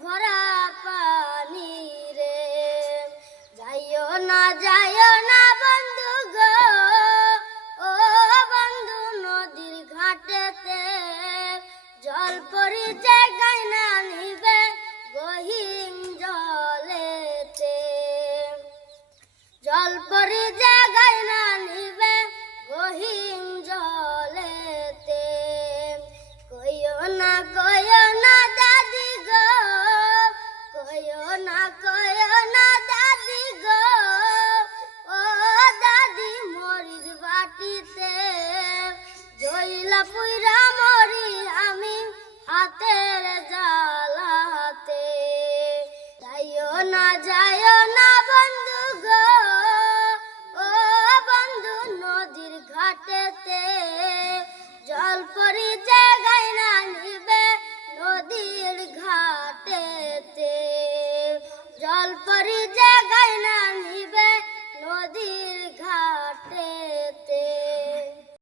ভরা পানি রে। যাইও না বন্ধু গো, ও বন্ধু নদীর ঘাটেতে, জল পরি জায়গায় না নিবে গহীন জলেতে। জল পরি জায়গায় না নিবে গহীন জলেতে। কইও না দাদি গো, কইও না দাদি গো, ও দাদি মরিচ বাটিতে জইলা